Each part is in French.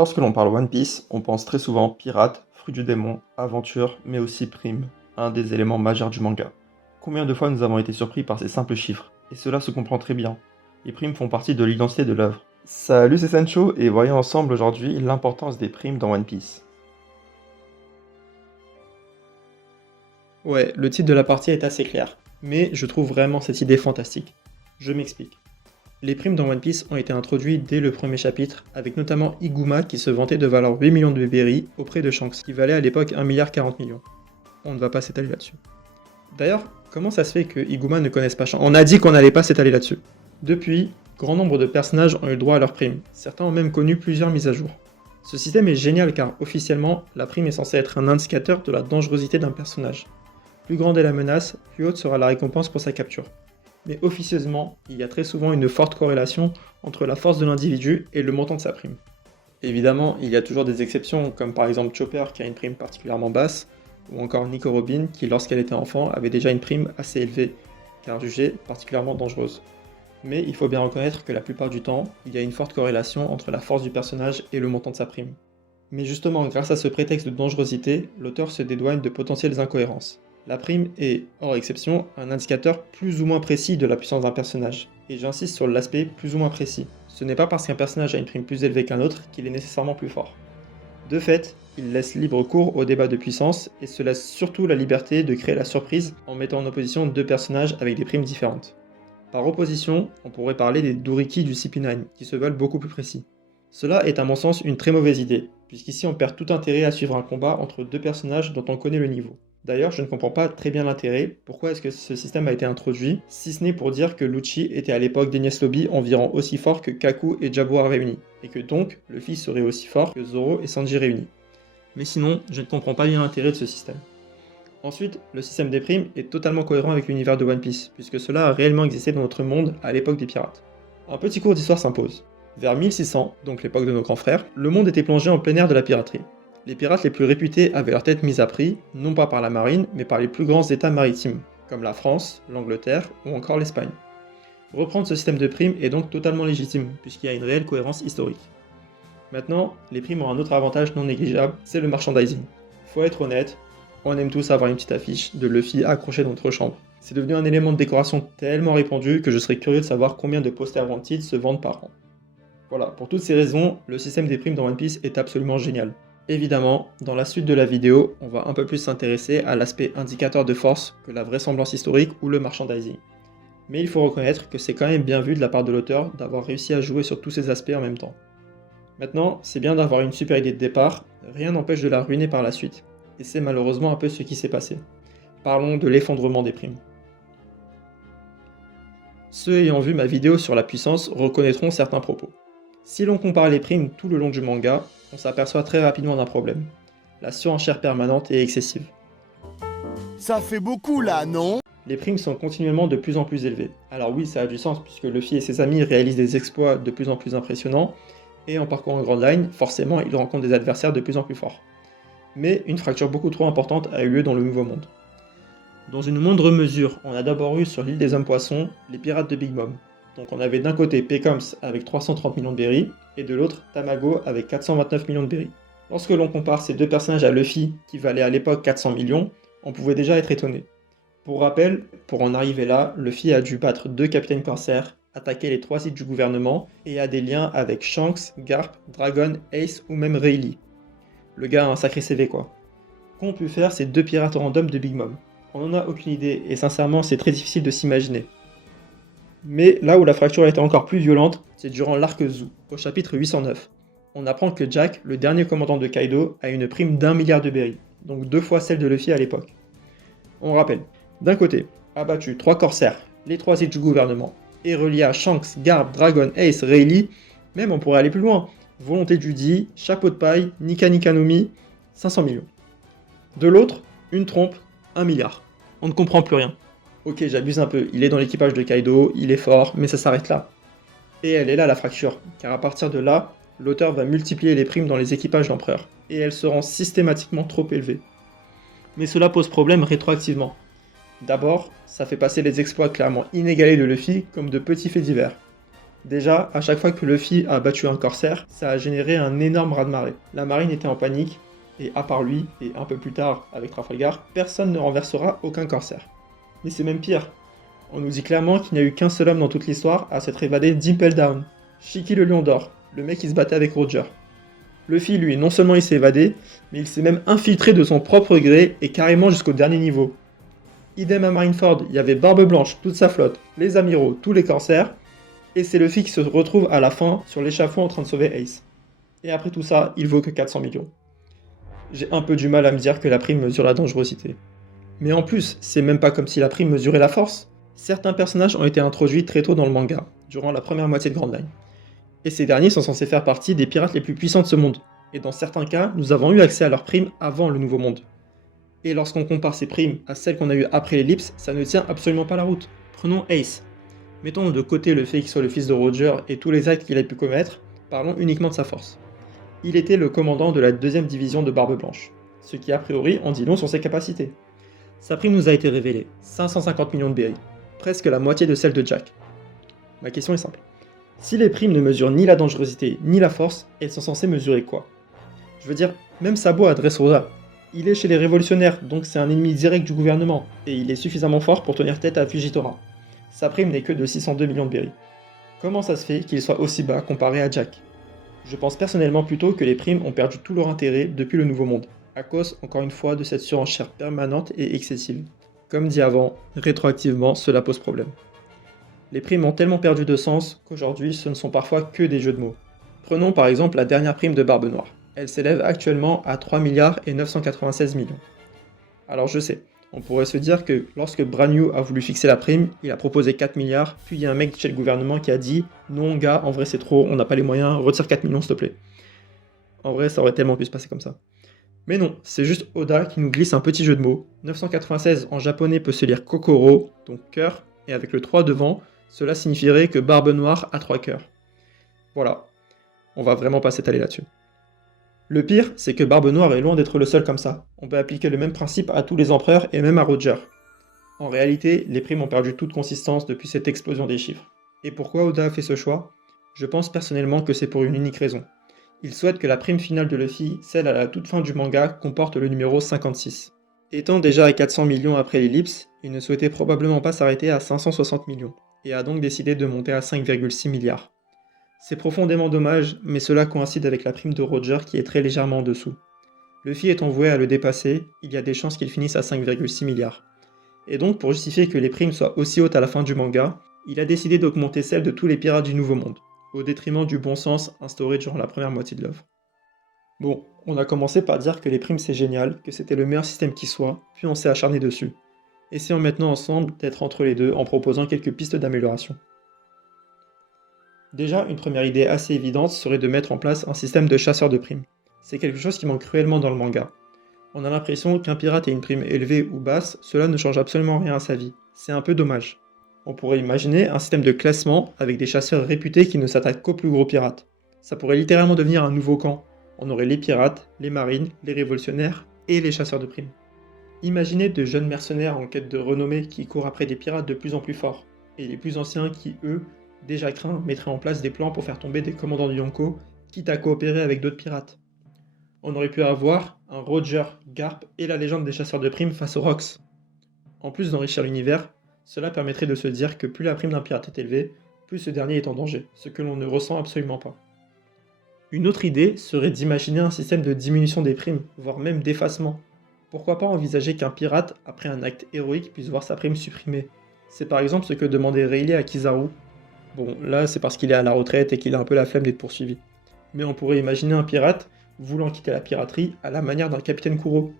Lorsque l'on parle One Piece, on pense très souvent pirate, fruit du démon, aventure, mais aussi prime, un des éléments majeurs du manga. Combien de fois nous avons été surpris par ces simples chiffres? Et cela se comprend très bien. Les primes font partie de l'identité de l'œuvre. Salut, c'est Sancho, et voyons ensemble aujourd'hui l'importance des primes dans One Piece. Ouais, le titre de la partie est assez clair, mais je trouve vraiment cette idée fantastique. Je m'explique. Les primes dans One Piece ont été introduites dès le premier chapitre, avec notamment Iguma qui se vantait de valoir 8 millions de berry auprès de Shanks, qui valait à l'époque 1,40 milliard. On ne va pas s'étaler là-dessus. D'ailleurs, comment ça se fait que Iguma ne connaisse pas Shanks? On a dit qu'on n'allait pas s'étaler là-dessus. Depuis, grand nombre de personnages ont eu le droit à leurs primes, certains ont même connu plusieurs mises à jour. Ce système est génial car officiellement, la prime est censée être un indicateur de la dangerosité d'un personnage. Plus grande est la menace, plus haute sera la récompense pour sa capture. Mais officieusement, il y a très souvent une forte corrélation entre la force de l'individu et le montant de sa prime. Évidemment, il y a toujours des exceptions, comme par exemple Chopper qui a une prime particulièrement basse, ou encore Nico Robin qui, lorsqu'elle était enfant, avait déjà une prime assez élevée, car jugée particulièrement dangereuse. Mais il faut bien reconnaître que la plupart du temps, il y a une forte corrélation entre la force du personnage et le montant de sa prime. Mais justement, grâce à ce prétexte de dangerosité, l'auteur se dédouane de potentielles incohérences. La prime est, hors exception, un indicateur plus ou moins précis de la puissance d'un personnage. Et j'insiste sur l'aspect plus ou moins précis. Ce n'est pas parce qu'un personnage a une prime plus élevée qu'un autre qu'il est nécessairement plus fort. De fait, il laisse libre cours au débat de puissance et se laisse surtout la liberté de créer la surprise en mettant en opposition deux personnages avec des primes différentes. Par opposition, on pourrait parler des Duriki du CP9, qui se veulent beaucoup plus précis. Cela est à mon sens une très mauvaise idée, puisqu'ici on perd tout intérêt à suivre un combat entre deux personnages dont on connaît le niveau. D'ailleurs, je ne comprends pas très bien l'intérêt, pourquoi est-ce que ce système a été introduit, si ce n'est pour dire que Lucci était à l'époque d'Enies Lobby environ aussi fort que Kaku et Jaguar réunis, et que donc, Luffy serait aussi fort que Zoro et Sanji réunis. Mais sinon, je ne comprends pas bien l'intérêt de ce système. Ensuite, le système des primes est totalement cohérent avec l'univers de One Piece, puisque cela a réellement existé dans notre monde à l'époque des pirates. Un petit cours d'histoire s'impose. Vers 1600, donc l'époque de nos grands frères, le monde était plongé en plein air de la piraterie. Les pirates les plus réputés avaient leur tête mise à prix, non pas par la marine, mais par les plus grands états maritimes, comme la France, l'Angleterre ou encore l'Espagne. Reprendre ce système de primes est donc totalement légitime, puisqu'il y a une réelle cohérence historique. Maintenant, les primes ont un autre avantage non négligeable, c'est le merchandising. Faut être honnête, on aime tous avoir une petite affiche de Luffy accrochée dans notre chambre. C'est devenu un élément de décoration tellement répandu que je serais curieux de savoir combien de posters Wanted se vendent par an. Voilà, pour toutes ces raisons, le système des primes dans One Piece est absolument génial. Évidemment, dans la suite de la vidéo, on va un peu plus s'intéresser à l'aspect indicateur de force que la vraisemblance historique ou le merchandising. Mais il faut reconnaître que c'est quand même bien vu de la part de l'auteur d'avoir réussi à jouer sur tous ces aspects en même temps. Maintenant, c'est bien d'avoir une super idée de départ, rien n'empêche de la ruiner par la suite. Et c'est malheureusement un peu ce qui s'est passé. Parlons de l'effondrement des primes. Ceux ayant vu ma vidéo sur la puissance reconnaîtront certains propos. Si l'on compare les primes tout le long du manga, on s'aperçoit très rapidement d'un problème. La surenchère permanente est excessive. Ça fait beaucoup là, non? Les primes sont continuellement de plus en plus élevées. Alors oui, ça a du sens puisque Luffy et ses amis réalisent des exploits de plus en plus impressionnants, et en parcourant Grand Line, forcément ils rencontrent des adversaires de plus en plus forts. Mais une fracture beaucoup trop importante a eu lieu dans le Nouveau Monde. Dans une moindre mesure, on a d'abord eu sur l'île des Hommes Poissons les pirates de Big Mom. Donc on avait d'un côté Pecoms avec 330 millions de berry, et de l'autre Tamago avec 429 millions de berry. Lorsque l'on compare ces deux personnages à Luffy, qui valait à l'époque 400 millions, on pouvait déjà être étonné. Pour rappel, pour en arriver là, Luffy a dû battre deux capitaines corsaires, attaquer les 3 sites du gouvernement, et a des liens avec Shanks, Garp, Dragon, Ace ou même Rayleigh. Le gars a un sacré CV quoi. Qu'ont pu faire ces deux pirates random de Big Mom? On n'en a aucune idée, et sincèrement c'est très difficile de s'imaginer. Mais là où la fracture a été encore plus violente, c'est durant l'arc Zou, au chapitre 809. On apprend que Jack, le dernier commandant de Kaido, a une prime d'1 milliard de berry, donc 2 fois celle de Luffy à l'époque. On rappelle, d'un côté, abattu 3 corsaires, les 3 sites du gouvernement, et relié à Shanks, Garp, Dragon, Ace, Rayleigh, même on pourrait aller plus loin. Volonté du dit, chapeau de paille, Nika Nika no Mi, 500 millions. De l'autre, une trompe, 1 milliard. On ne comprend plus rien. Ok, j'abuse un peu, il est dans l'équipage de Kaido, il est fort, mais ça s'arrête là. Et elle est là la fracture, car à partir de là, l'auteur va multiplier les primes dans les équipages d'empereurs, et elles seront systématiquement trop élevées. Mais cela pose problème rétroactivement. D'abord, ça fait passer les exploits clairement inégalés de Luffy comme de petits faits divers. Déjà, à chaque fois que Luffy a battu un corsaire, ça a généré un énorme raz-de-marée. La marine était en panique, et à part lui, et un peu plus tard avec Trafalgar, personne ne renversera aucun corsaire. Mais c'est même pire. On nous dit clairement qu'il n'y a eu qu'un seul homme dans toute l'histoire à s'être évadé d'Impel Down. Shiki le Lion d'Or, le mec qui se battait avec Roger. Luffy, lui, non seulement il s'est évadé, mais il s'est même infiltré de son propre gré et carrément jusqu'au dernier niveau. Idem à Marineford, il y avait Barbe Blanche, toute sa flotte, les amiraux, tous les corsaires, et c'est Luffy qui se retrouve à la fin sur l'échafaud en train de sauver Ace. Et après tout ça, il vaut que 400 millions. J'ai un peu du mal à me dire que la prime mesure la dangerosité. Mais en plus, c'est même pas comme si la prime mesurait la force. Certains personnages ont été introduits très tôt dans le manga, durant la première moitié de Grand Line. Et ces derniers sont censés faire partie des pirates les plus puissants de ce monde. Et dans certains cas, nous avons eu accès à leurs primes avant le Nouveau Monde. Et lorsqu'on compare ces primes à celles qu'on a eues après l'ellipse, ça ne tient absolument pas la route. Prenons Ace. Mettons de côté le fait qu'il soit le fils de Roger et tous les actes qu'il a pu commettre, parlons uniquement de sa force. Il était le commandant de la 2ème division de Barbe Blanche, ce qui a priori en dit long sur ses capacités. Sa prime nous a été révélée, 550 millions de berry, presque la moitié de celle de Jack. Ma question est simple. Si les primes ne mesurent ni la dangerosité ni la force, elles sont censées mesurer quoi? Je veux dire, même Sabo a Dressrosa. Il est chez les révolutionnaires, donc c'est un ennemi direct du gouvernement, et il est suffisamment fort pour tenir tête à Fujitora. Sa prime n'est que de 602 millions de berry. Comment ça se fait qu'il soit aussi bas comparé à Jack? Je pense personnellement plutôt que les primes ont perdu tout leur intérêt depuis le Nouveau Monde, à cause, encore une fois, de cette surenchère permanente et excessive. Comme dit avant, rétroactivement, cela pose problème. Les primes ont tellement perdu de sens qu'aujourd'hui, ce ne sont parfois que des jeux de mots. Prenons par exemple la dernière prime de Barbe Noire. Elle s'élève actuellement à 3 milliards et 996 millions. Alors je sais, on pourrait se dire que lorsque Brand New a voulu fixer la prime, il a proposé 4 milliards, puis il y a un mec chez le gouvernement qui a dit « Non gars, en vrai c'est trop, on n'a pas les moyens, retire 4 millions s'il te plaît ». En vrai ça aurait tellement pu se passer comme ça. Mais non, c'est juste Oda qui nous glisse un petit jeu de mots. 996 en japonais peut se lire Kokoro, donc cœur, et avec le 3 devant, cela signifierait que Barbe Noire a 3 cœurs. Voilà, on va vraiment pas s'étaler là-dessus. Le pire, c'est que Barbe Noire est loin d'être le seul comme ça. On peut appliquer le même principe à tous les empereurs et même à Roger. En réalité, les primes ont perdu toute consistance depuis cette explosion des chiffres. Et pourquoi Oda a fait ce choix? Je pense personnellement que c'est pour une unique raison. Il souhaite que la prime finale de Luffy, celle à la toute fin du manga, comporte le numéro 56. Étant déjà à 400 millions après l'ellipse, il ne souhaitait probablement pas s'arrêter à 560 millions, et a donc décidé de monter à 5,6 milliards. C'est profondément dommage, mais cela coïncide avec la prime de Roger qui est très légèrement en dessous. Luffy étant voué à le dépasser, il y a des chances qu'il finisse à 5,6 milliards. Et donc pour justifier que les primes soient aussi hautes à la fin du manga, il a décidé d'augmenter celles de tous les pirates du Nouveau Monde, au détriment du bon sens instauré durant la première moitié de l'œuvre. Bon, on a commencé par dire que les primes c'est génial, que c'était le meilleur système qui soit, puis on s'est acharné dessus. Essayons maintenant ensemble d'être entre les deux en proposant quelques pistes d'amélioration. Déjà, une première idée assez évidente serait de mettre en place un système de chasseurs de primes. C'est quelque chose qui manque cruellement dans le manga. On a l'impression qu'un pirate ait une prime élevée ou basse, cela ne change absolument rien à sa vie. C'est un peu dommage. On pourrait imaginer un système de classement avec des chasseurs réputés qui ne s'attaquent qu'aux plus gros pirates. Ça pourrait littéralement devenir un nouveau camp. On aurait les pirates, les marines, les révolutionnaires et les chasseurs de primes. Imaginez de jeunes mercenaires en quête de renommée qui courent après des pirates de plus en plus forts, et les plus anciens qui, eux, déjà craints, mettraient en place des plans pour faire tomber des commandants du Yonko, quitte à coopérer avec d'autres pirates. On aurait pu avoir un Roger, Garp et la légende des chasseurs de primes face aux Rocks. En plus d'enrichir l'univers, cela permettrait de se dire que plus la prime d'un pirate est élevée, plus ce dernier est en danger, ce que l'on ne ressent absolument pas. Une autre idée serait d'imaginer un système de diminution des primes, voire même d'effacement. Pourquoi pas envisager qu'un pirate, après un acte héroïque, puisse voir sa prime supprimée? C'est par exemple ce que demandait Rayleigh à Kizaru. Bon, là c'est parce qu'il est à la retraite et qu'il a un peu la flemme d'être poursuivi. Mais on pourrait imaginer un pirate voulant quitter la piraterie à la manière d'un capitaine Kuro.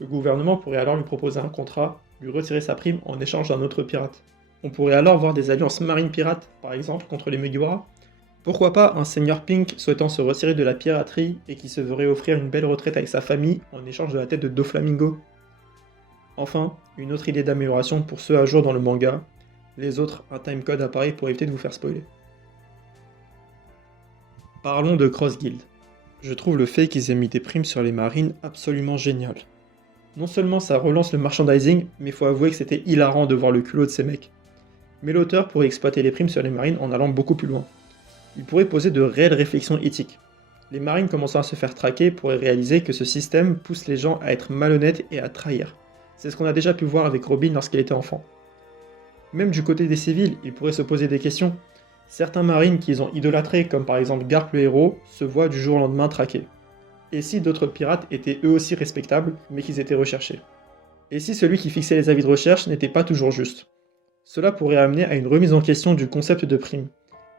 Le gouvernement pourrait alors lui proposer un contrat, lui retirer sa prime en échange d'un autre pirate. On pourrait alors voir des alliances marines-pirates, par exemple contre les Mugiwara. Pourquoi pas un seigneur Pink souhaitant se retirer de la piraterie et qui se verrait offrir une belle retraite avec sa famille en échange de la tête de Doflamingo. Enfin, une autre idée d'amélioration pour ceux à jour dans le manga, les autres un timecode apparaît pour éviter de vous faire spoiler. Parlons de Cross Guild. Je trouve le fait qu'ils aient mis des primes sur les marines absolument génial. Non seulement ça relance le merchandising, mais faut avouer que c'était hilarant de voir le culot de ces mecs. Mais l'auteur pourrait exploiter les primes sur les marines en allant beaucoup plus loin. Il pourrait poser de réelles réflexions éthiques. Les marines commençant à se faire traquer pourraient réaliser que ce système pousse les gens à être malhonnêtes et à trahir. C'est ce qu'on a déjà pu voir avec Robin lorsqu'il était enfant. Même du côté des civils, il pourrait se poser des questions. Certains marines qu'ils ont idolâtrés, comme par exemple Garp le héros, se voient du jour au lendemain traqués. Et si d'autres pirates étaient eux aussi respectables, mais qu'ils étaient recherchés? Et si celui qui fixait les avis de recherche n'était pas toujours juste? Cela pourrait amener à une remise en question du concept de prime.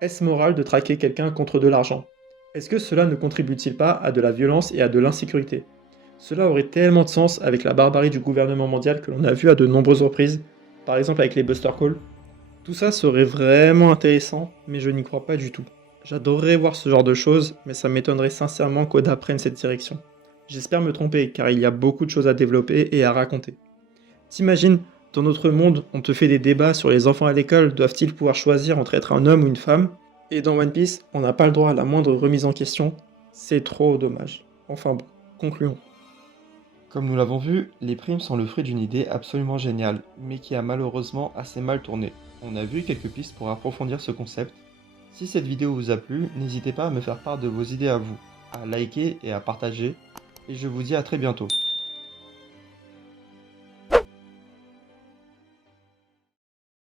Est-ce moral de traquer quelqu'un contre de l'argent? Est-ce que cela ne contribue-t-il pas à de la violence et à de l'insécurité? Cela aurait tellement de sens avec la barbarie du gouvernement mondial que l'on a vu à de nombreuses reprises, par exemple avec les Buster Call. Tout ça serait vraiment intéressant, mais je n'y crois pas du tout. J'adorerais voir ce genre de choses, mais ça m'étonnerait sincèrement qu'Oda prenne cette direction. J'espère me tromper, car il y a beaucoup de choses à développer et à raconter. T'imagines, dans notre monde, on te fait des débats sur les enfants à l'école, doivent-ils pouvoir choisir entre être un homme ou une femme? Et dans One Piece, on n'a pas le droit à la moindre remise en question. C'est trop dommage. Enfin bon, concluons. Comme nous l'avons vu, les primes sont le fruit d'une idée absolument géniale, mais qui a malheureusement assez mal tourné. On a vu quelques pistes pour approfondir ce concept. Si cette vidéo vous a plu, n'hésitez pas à me faire part de vos idées à vous, à liker et à partager, et je vous dis à très bientôt.